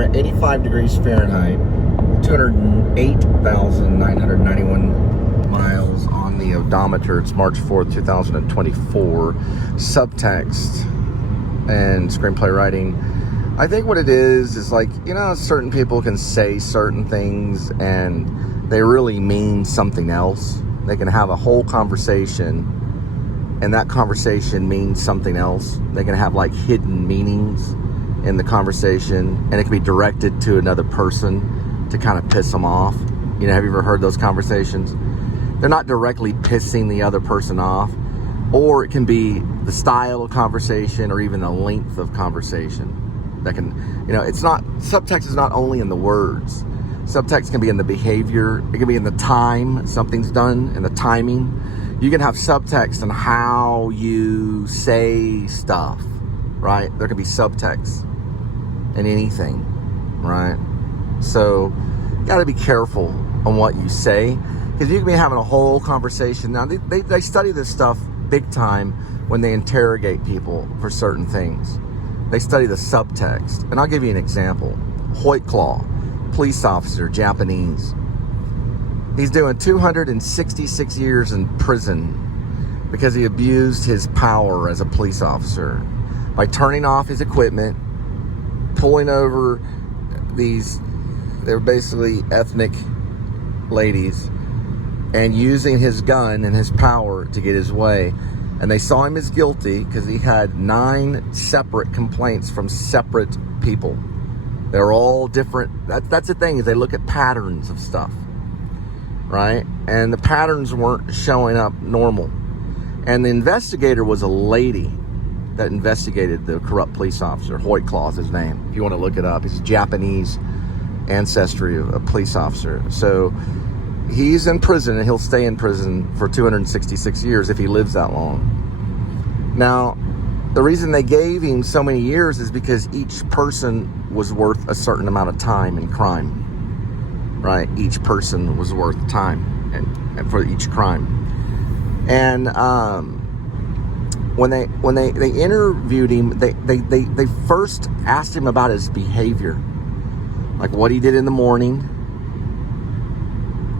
We're at 85 degrees Fahrenheit, 208,991 miles on the odometer. It's March 4th, 2024. Subtext and screenplay writing. I think what it is like, you know, certain people can say certain things and they really mean something else. They can have a whole conversation and that conversation means something else. They can have like hidden meanings in the conversation, and it can be directed to another person to kind of piss them off. You know, have you ever heard those conversations? They're not directly pissing the other person off, or it can be the style of conversation or even the length of conversation that can, you know, it's not, subtext is not only in the words. Subtext can be in the behavior. It can be in the time something's done, and the timing. You can have subtext in how you say stuff, right? There can be subtext in anything, right? So you got to be careful on what you say, because you can be having a whole conversation. Now, they study this stuff big time when they interrogate people for certain things. They study the subtext. And I'll give you an example. Hoyt Claw, police officer, Japanese. He's doing 266 years in prison because he abused his power as a police officer by turning off his equipment, pulling over they're basically ethnic ladies, and using his gun and his power to get his way. And they saw him as guilty because he had 9 separate complaints from separate people. They're all different. That's the thing, is they look at patterns of stuff, right? And the patterns weren't showing up normal. And the investigator was a lady that investigated the corrupt police officer. Hoyt Claw is his name. If you want to look it up, he's Japanese ancestry of a police officer. So he's in prison, and he'll stay in prison for 266 years if he lives that long. Now, the reason they gave him so many years is because each person was worth a certain amount of time in crime, right? Each person was worth time and for each crime. And when they interviewed him, they first asked him about his behavior, like what he did in the morning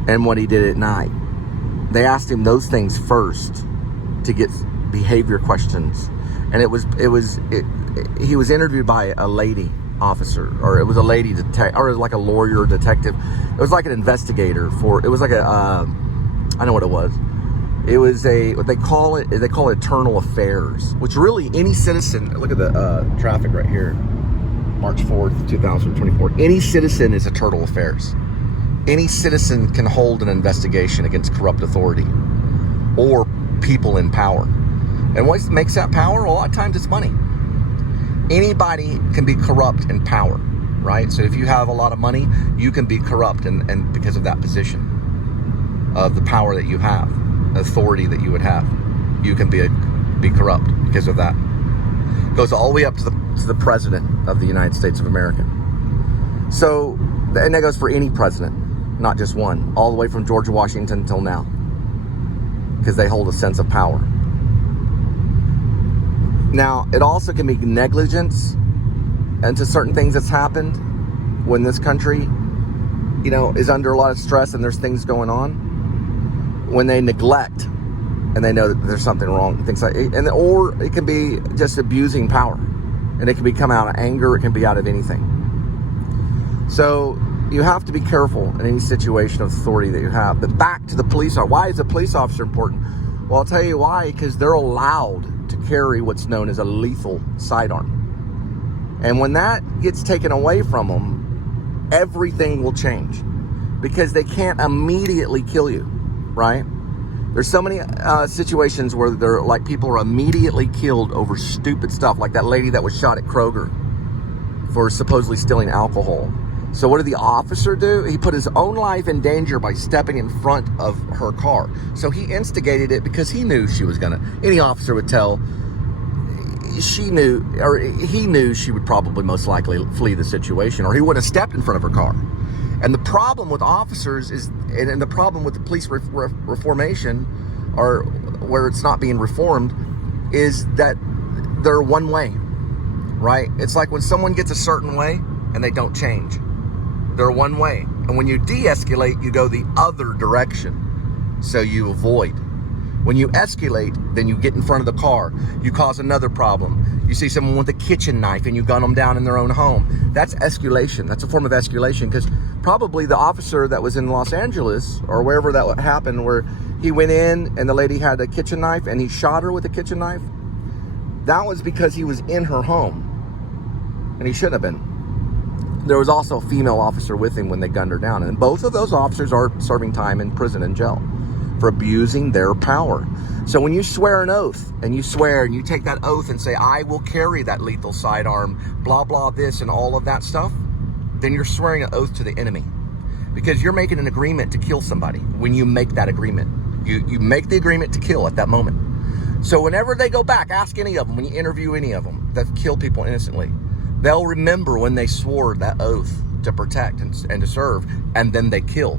and what he did at night. They asked him those things first to get behavior questions. And he was interviewed by a lady officer, or it was a lady detective, or it was like a lawyer detective. It was like an investigator it was like I know what it was. It was what they call internal affairs, which really any citizen, look at the traffic right here, March 4th, 2024. Any citizen is internal affairs. Any citizen can hold an investigation against corrupt authority or people in power. And what makes that power? Well, a lot of times it's money. Anybody can be corrupt in power, right? So if you have a lot of money, you can be corrupt, and because of that position of the power that you have, authority that you would have, you can be corrupt because of that. It goes all the way up to the president of the United States of America. So, and that goes for any president, not just one, all the way from George Washington till now, because they hold a sense of power. Now, it also can be negligence into certain things that's happened when this country, you know, is under a lot of stress and there's things going on. When they neglect and they know that there's something wrong, things like, or it can be just abusing power, and it can be come out of anger. It can be out of anything. So you have to be careful in any situation of authority that you have. But back to the police officer. Why is a police officer important? Well, I'll tell you why. Because they're allowed to carry what's known as a lethal sidearm. And when that gets taken away from them, everything will change, because they can't immediately kill you, right? There's so many situations where they're like people are immediately killed over stupid stuff, like that lady that was shot at Kroger for supposedly stealing alcohol. So what did the officer do? He put his own life in danger by stepping in front of her car. So he instigated it because he knew she was gonna, any officer would tell, he knew she would probably most likely flee the situation, or he would have stepped in front of her car. And the problem with officers is, and the problem with the police reformation, or where it's not being reformed, is that they're one way, right? It's like when someone gets a certain way, and they don't change. They're one way. And when you de-escalate, you go the other direction. So you avoid. When you escalate, then you get in front of the car. You cause another problem. You see someone with a kitchen knife and you gun them down in their own home. That's escalation. That's a form of escalation, because probably the officer that was in Los Angeles or wherever that happened, where he went in and the lady had a kitchen knife and he shot her with a kitchen knife, that was because he was in her home and he shouldn't have been. There was also a female officer with him when they gunned her down, and both of those officers are serving time in prison and jail for abusing their power. So when you swear an oath, and you swear and you take that oath and say, I will carry that lethal sidearm, blah, blah, this and all of that stuff, then you're swearing an oath to the enemy, because you're making an agreement to kill somebody. When you make that agreement, you make the agreement to kill at that moment. So whenever they go back, ask any of them, when you interview any of them that kill people innocently, they'll remember when they swore that oath to protect and to serve, and then they kill.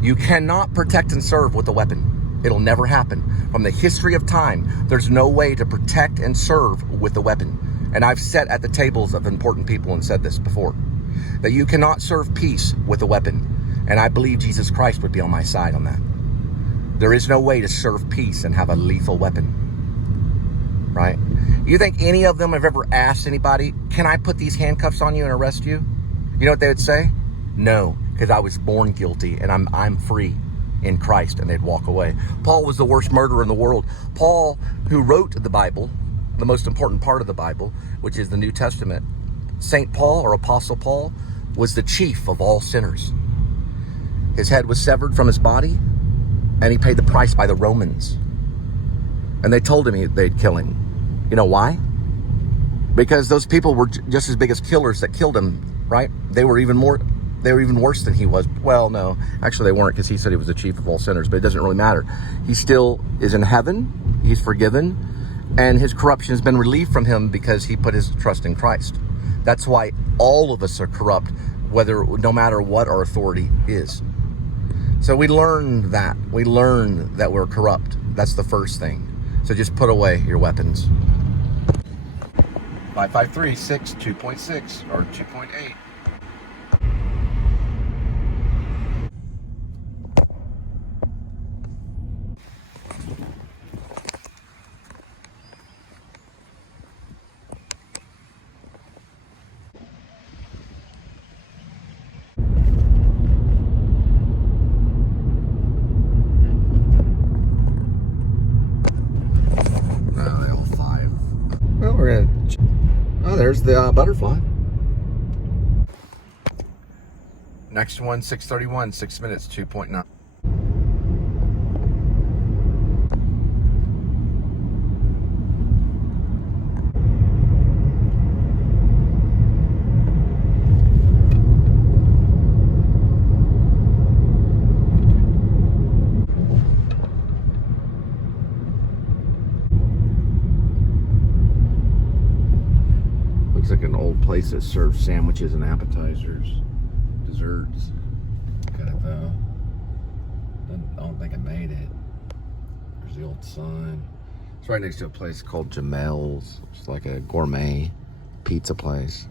You cannot protect and serve with a weapon. It'll never happen. From the history of time, there's no way to protect and serve with a weapon. And I've sat at the tables of important people and said this before, that you cannot serve peace with a weapon. And I believe Jesus Christ would be on my side on that. There is no way to serve peace and have a lethal weapon, right? You think any of them have ever asked anybody, can I put these handcuffs on you and arrest you? You know what they would say? No, because I was born guilty and I'm free in Christ, and they'd walk away. Paul was the worst murderer in the world. Paul, who wrote the Bible, the most important part of the Bible, which is the New Testament, St. Paul, or Apostle Paul, was the chief of all sinners. His head was severed from his body, and he paid the price by the Romans. And they told him they'd kill him. You know why? Because those people were just as big as killers that killed him, right? They were even worse than he was. Well, no, actually they weren't, because he said he was the chief of all sinners, but it doesn't really matter. He still is in heaven. He's forgiven, and his corruption has been relieved from him because he put his trust in Christ. That's why all of us are corrupt, no matter what our authority is. So we learned that. We learned that we're corrupt. That's the first thing. So just put away your weapons. 553-6, 2.6 or 2.8. Well, we're gonna. Oh, there's the butterfly. Next one, 6:31, 6 minutes, 2.9. Looks like an old place that serves sandwiches and appetizers, desserts. Kind of, I don't think I made it. There's the old sign. It's right next to a place called Jamel's. It's like a gourmet pizza place.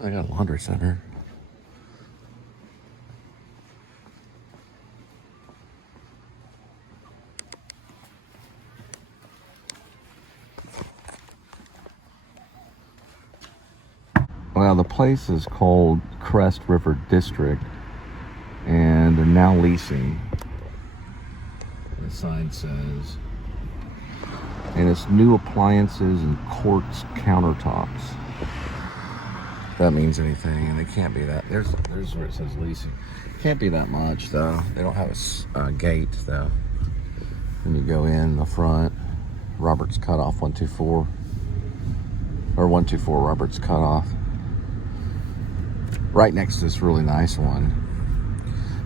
I got a laundry center. Well, the place is called Crest River District, and they're now leasing. The sign says, and it's new appliances and quartz countertops. If that means anything, and it can't be that. There's where it says leasing. Can't be that much though. They don't have a gate though. When you go in the front, Roberts Cutoff 124 or 124 Roberts Cutoff. Right next to this really nice one.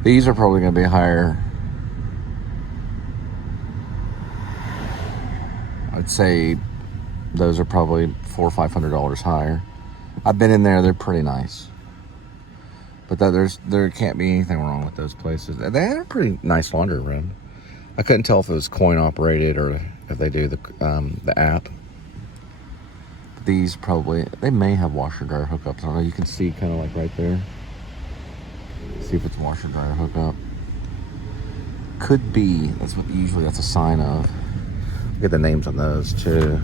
These are probably going to be higher. I'd say those are probably $400 or $500 higher. I've been in there; they're pretty nice. But there can't be anything wrong with those places. They had a pretty nice laundry room. I couldn't tell if it was coin operated or if they do the app. These probably, they may have washer dryer hookups. I don't know. You can see kind of like right there. See if it's washer dryer hookup. Could be. That's what usually that's a sign of. Get the names on those too.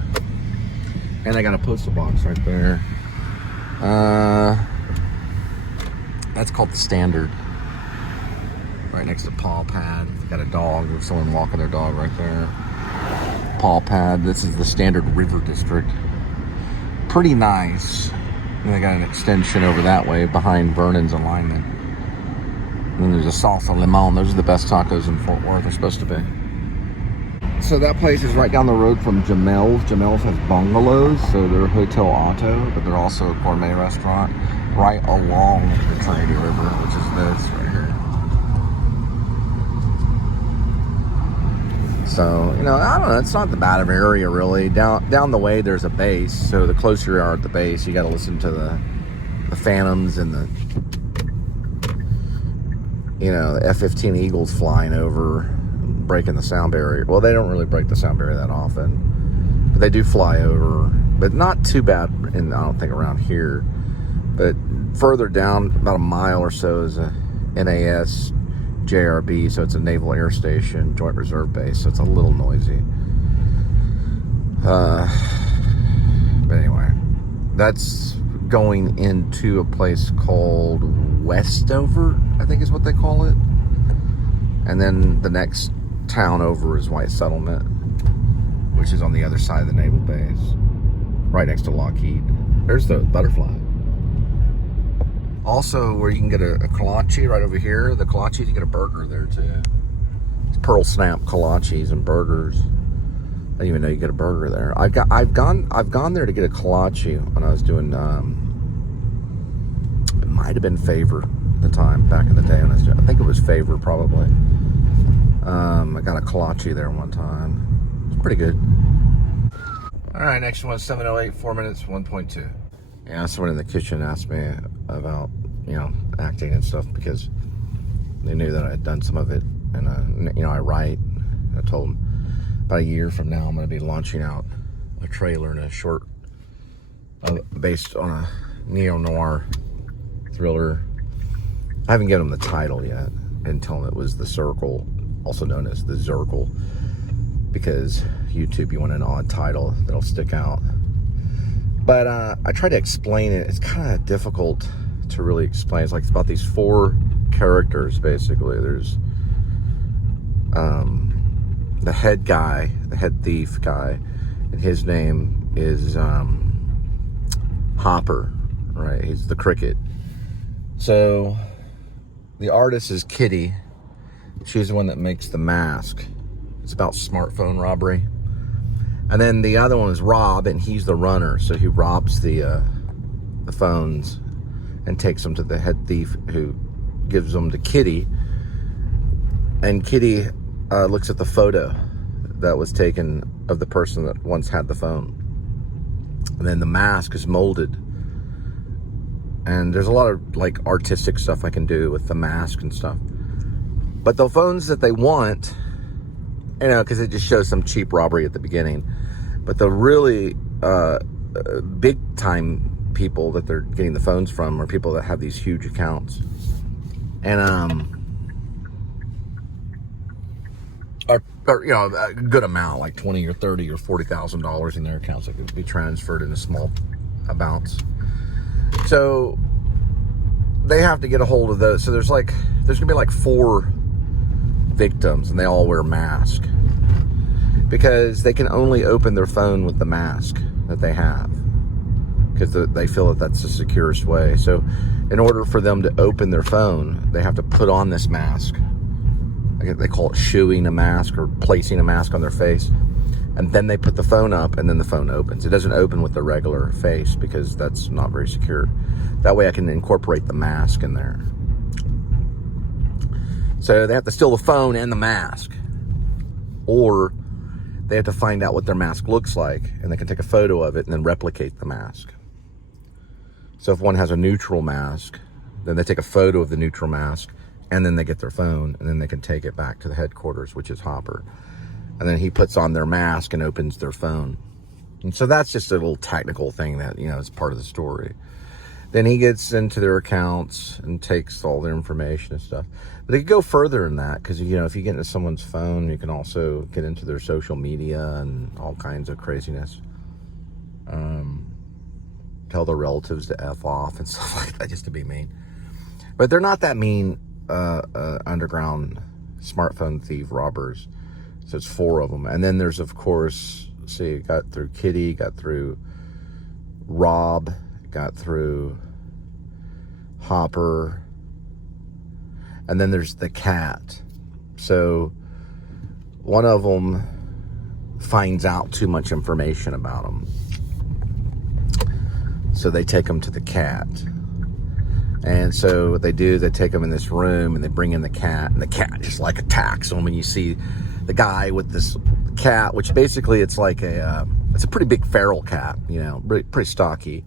And I got a postal box right there. That's called the Standard. Right next to Paw Pad. Got a dog. There's someone walking their dog right there. Paw Pad. This is the Standard River District. Pretty nice. And they got an extension over that way behind Vernon's Alignment. And then there's a Salsa Limon. Those are the best tacos in Fort Worth. They're supposed to be. So that place is right down the road from Jamel's. Jamel's has bungalows, so they're Hotel Auto, but they're also a gourmet restaurant right along the Trinity River, which is this right here. So, you know, I don't know, it's not that bad of an area really. Down the way there's a base, so the closer you are at the base, you got to listen to the Phantoms and the, you know, the F-15 Eagles flying over, breaking the sound barrier. Well, they don't really break the sound barrier that often, but they do fly over, but not too bad in, I don't think, around here. But further down, about a mile or so, is a NAS JRB, so it's a Naval Air Station, Joint Reserve Base, so it's a little noisy. But anyway, that's going into a place called Westover, I think is what they call it. And then the next town over is White Settlement, which is on the other side of the naval base, right next to Lockheed. There's the Butterfly. Also, where you can get a kolache right over here, the kolaches, you get a burger there too. It's Pearl Snap kolaches and burgers. I didn't even know you get a burger there. I've gone there to get a kolache when I was doing it might have been Favor at the time, back in the day when I think it was Favor probably. I got a kolache there one time. It's pretty good. All right, next one, 7:08, 4 minutes, 1.2. Yeah, someone in the kitchen asked me about, you know, acting and stuff because they knew that I had done some of it. And, you know, I write. I told them about a year from now I'm going to be launching out a trailer and a short based on a neo-noir thriller. I haven't given them the title yet. I didn't tell them it was The Circle, also known as The Zirkle, because YouTube, you want an odd title that'll stick out. But I try to explain it. It's kind of difficult to really explain. It's like it's about these four characters, basically. There's the head guy, the head thief guy, and his name is Hopper, right? He's the cricket. So the artist is Kitty. She's the one that makes the mask. It's about smartphone robbery. And then the other one is Rob, and he's the runner. So he robs the phones and takes them to the head thief, who gives them to Kitty. And Kitty looks at the photo that was taken of the person that once had the phone. And then the mask is molded. And there's a lot of like artistic stuff I can do with the mask and stuff. But the phones that they want, you know, because it just shows some cheap robbery at the beginning. But the really big time people that they're getting the phones from are people that have these huge accounts. And or you know, a good amount, like $20 or $30 or $40,000 in their accounts that could be transferred into small amounts. So they have to get a hold of those. So there's gonna be like 4 victims, and they all wear masks because they can only open their phone with the mask that they have, because they feel that that's the securest way. So in order for them to open their phone, they have to put on this mask. They call it shoeing a mask or placing a mask on their face. And then they put the phone up, and then the phone opens. It doesn't open with the regular face because that's not very secure. That way I can incorporate the mask in there. So they have to steal the phone and the mask. Or they have to find out what their mask looks like, and they can take a photo of it and then replicate the mask. So if one has a neutral mask, then they take a photo of the neutral mask, and then they get their phone, and then they can take it back to the headquarters, which is Hopper. And then he puts on their mask and opens their phone. And so that's just a little technical thing that, is part of the story. Then he gets into their accounts and takes all their information and stuff. But it could go further than that, because, if you get into someone's phone, you can also get into their social media and all kinds of craziness. Tell their relatives to F off and stuff like that, just to be mean. But they're not that mean, underground smartphone thief robbers. So it's 4 of them. And then there's, of course, got through Kitty, got through Rob, got through Hopper, and then there's the cat. So one of them finds out too much information about him, so they take him to the cat. And so what they do, they take him in this room and they bring in the cat, and the cat just like attacks him. And you see the guy with this cat, which basically it's like it's a pretty big feral cat, pretty stocky.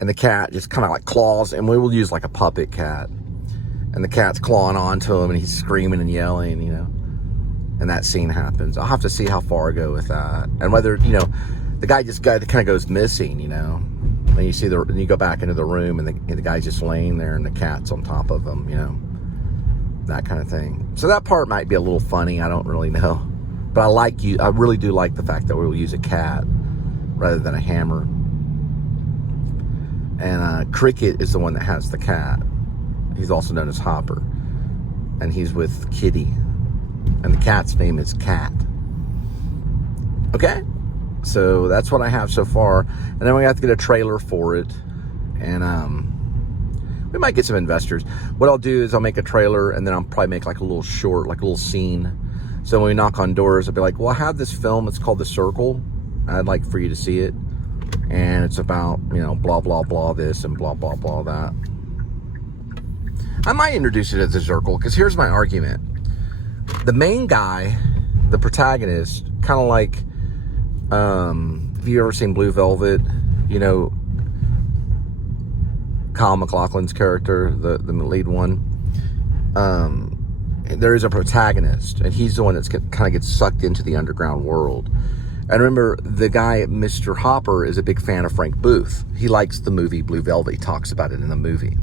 And the cat just kind of like claws, and we will use like a puppet cat. And the cat's clawing onto him, and he's screaming and yelling, And that scene happens. I'll have to see how far I go with that, and whether the guy kind of goes missing, And you see and you go back into the room, and the guy's just laying there, and the cat's on top of him, that kind of thing. So that part might be a little funny. I don't really know, but I really do like the fact that we'll use a cat rather than a hammer. And Cricket is the one that has the cat. He's also known as Hopper. And he's with Kitty. And the cat's name is Cat. Okay? So that's what I have so far. And then we have to get a trailer for it. And we might get some investors. What I'll do is I'll make a trailer, and then I'll probably make like a little short, like a little scene. So when we knock on doors, I'll be like, well, I have this film. It's called The Circle. I'd like for you to see it. And it's about, blah, blah, blah, this and blah, blah, blah, that. I might introduce it as a circle, because here's my argument. The main guy, the protagonist, kind of like, have you ever seen Blue Velvet? Kyle MacLachlan's character, the lead one. There is a protagonist, and he's the one that's kind of gets sucked into the underground world. And remember, the guy, Mr. Hopper, is a big fan of Frank Booth. He likes the movie Blue Velvet. He talks about it in the movie.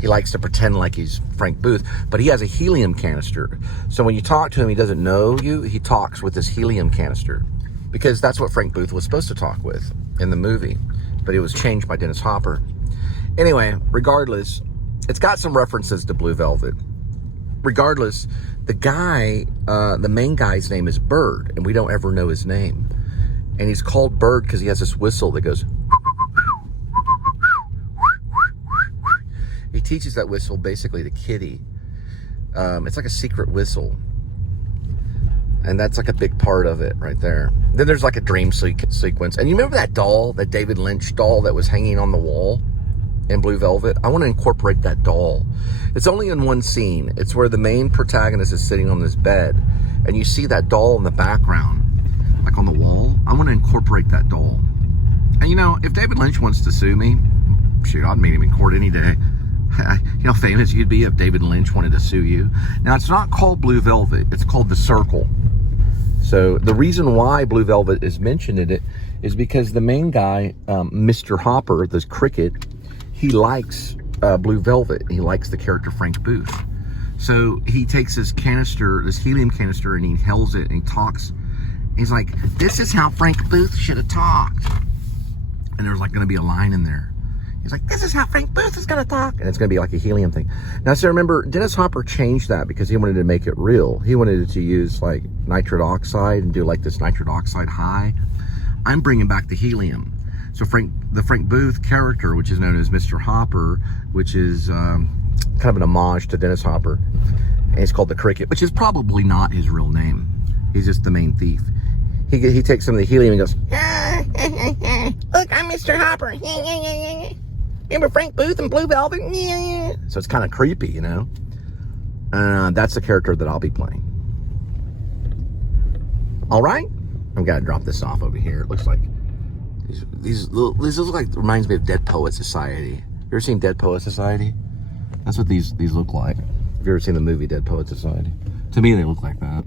He likes to pretend like he's Frank Booth, but he has a helium canister. So when you talk to him, he doesn't know you. He talks with this helium canister, because that's what Frank Booth was supposed to talk with in the movie, but it was changed by Dennis Hopper. Anyway, regardless, it's got some references to Blue Velvet. Regardless, the guy, the main guy's name is Bird, and we don't ever know his name. And he's called Bird because he has this whistle that goes. He teaches that whistle basically to Kitty. It's like a secret whistle. And that's like a big part of it right there. Then there's like a dream sequence. And you remember that doll, that David Lynch doll that was hanging on the wall in Blue Velvet? I want to incorporate that doll. It's only in one scene. It's where the main protagonist is sitting on this bed, and you see that doll in the background, like on the wall. I want to incorporate that doll. And if David Lynch wants to sue me, shoot, I'd meet him in court any day. How famous you'd be if David Lynch wanted to sue you. Now, it's not called Blue Velvet. It's called The Circle. So the reason why Blue Velvet is mentioned in it is because the main guy, Mr. Hopper, this Cricket, he likes Blue Velvet. He likes the character Frank Booth. So he takes this canister, this helium canister, and he inhales it, and he talks. He's like, this is how Frank Booth should have talked. And there's like going to be a line in there. He's like, this is how Frank Booth is going to talk. And it's going to be like a helium thing. Now, so remember, Dennis Hopper changed that because he wanted to make it real. He wanted it to use like nitrous oxide and do like this nitrous oxide high. I'm bringing back the helium. So the Frank Booth character, which is known as Mr. Hopper, which is kind of an homage to Dennis Hopper. And it's called the Cricket, which is probably not his real name. He's just the main thief. He takes some of the helium and goes, look, I'm Mr. Hopper. Remember Frank Booth and Blue Velvet? So it's kind of creepy, That's the character that I'll be playing. All right? I've got to drop this off over here. It looks like these look like, reminds me of Dead Poet Society. You ever seen Dead Poet Society? That's what these look like. Have you ever seen the movie Dead Poet Society? To me, they look like that.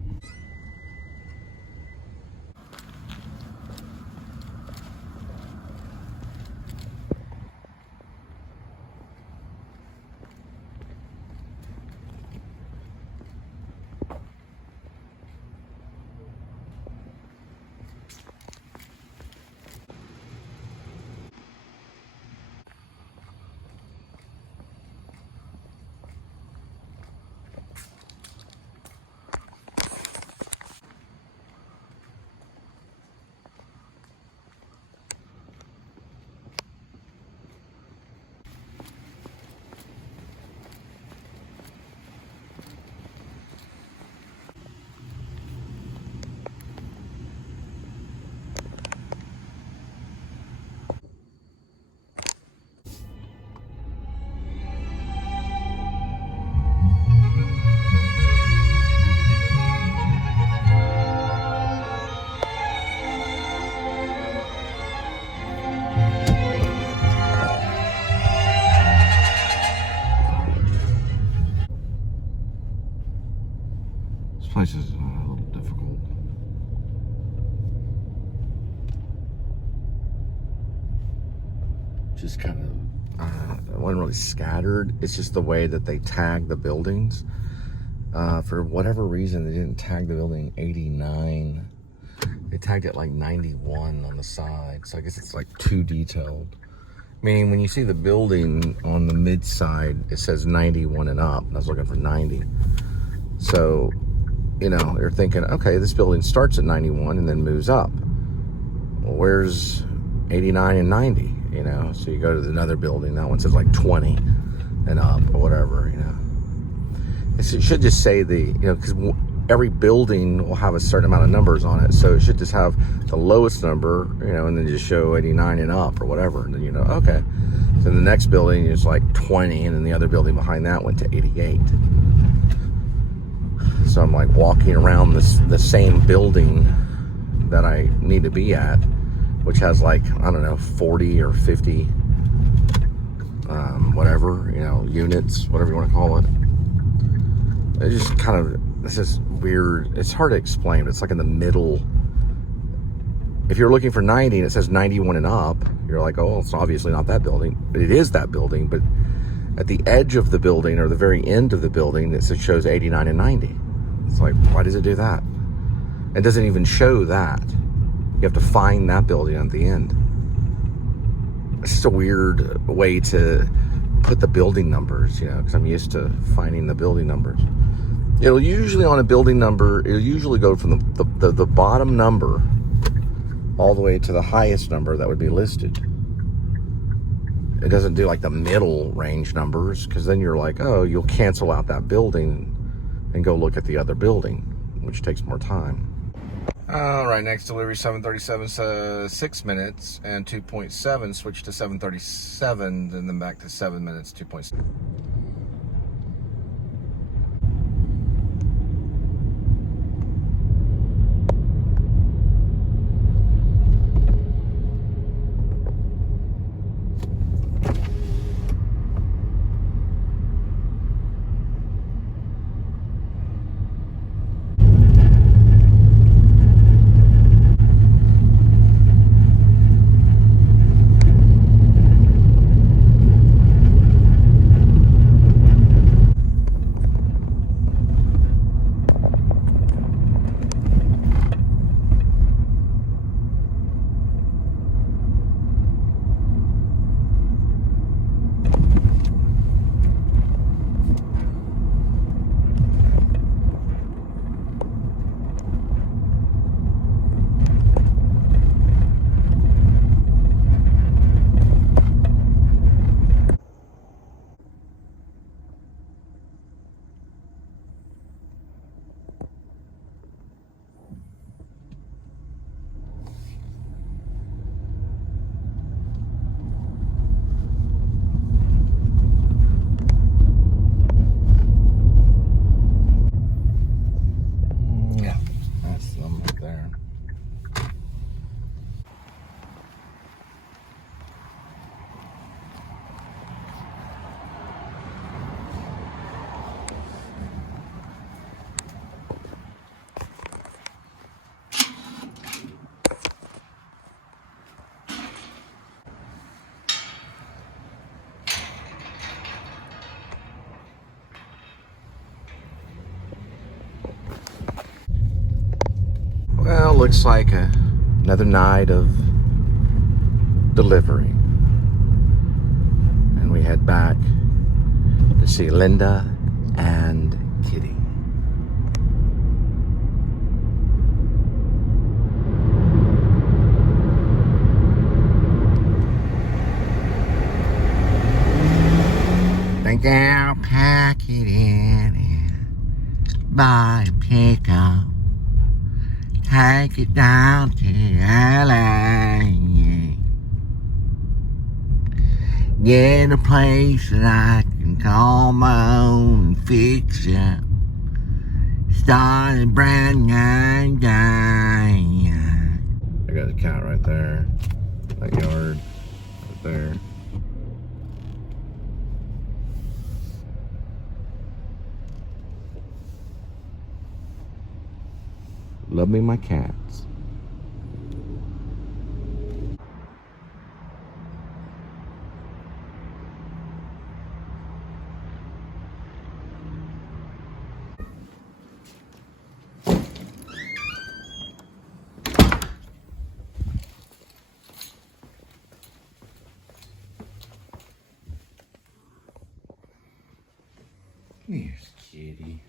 This place is a little difficult. Just kind of, it wasn't really scattered. It's just the way that they tag the buildings. For whatever reason, they didn't tag the building 89. They tagged it like 91 on the side. So I guess it's like too detailed. Meaning when you see the building on the mid side, it says 91 and up. And I was looking for 90. So, you know, they're thinking, okay, this building starts at 91 and then moves up. Well, where's 89 and 90? You know, so you go to another building, that one says like 20 and up or whatever, you know. It should just say the, you know, because every building will have a certain amount of numbers on it. So it should just have the lowest number, you know, and then just show 89 and up or whatever. And then, you know, okay. So the next building is like 20, and then the other building behind that went to 88. So I'm like walking around the same building that I need to be at, which has like, I don't know, 40 or 50, whatever, you know, units, whatever you want to call it. It just kind of, it's just weird. It's hard to explain, but it's like in the middle. If you're looking for 90 and it says 91 and up, you're like, oh, it's obviously not that building. But it is that building, but at the edge of the building or the very end of the building, it shows 89 and 90. It's like, why does it do that? It doesn't even show that. You have to find that building at the end. It's just a weird way to put the building numbers, you know, because I'm used to finding the building numbers. It'll usually, on a building number, it'll usually go from the bottom number all the way to the highest number that would be listed. It doesn't do like the middle range numbers, because then you're like, oh, you'll cancel out that building and go look at the other building, which takes more time. All right, next delivery 7:37, 6 minutes and 2.7. Switch to 7:37, and then back to 7 minutes, 2.7. looks like another night of delivery. And we head back to see Linda and Kitty. Think I'll pack it in and buy a pickup. Take it down to LA. Get a place that I can call my own and fix it. Start a brand new day. I got a cat right there. That yard right there. Love me my cats. Here's Kitty.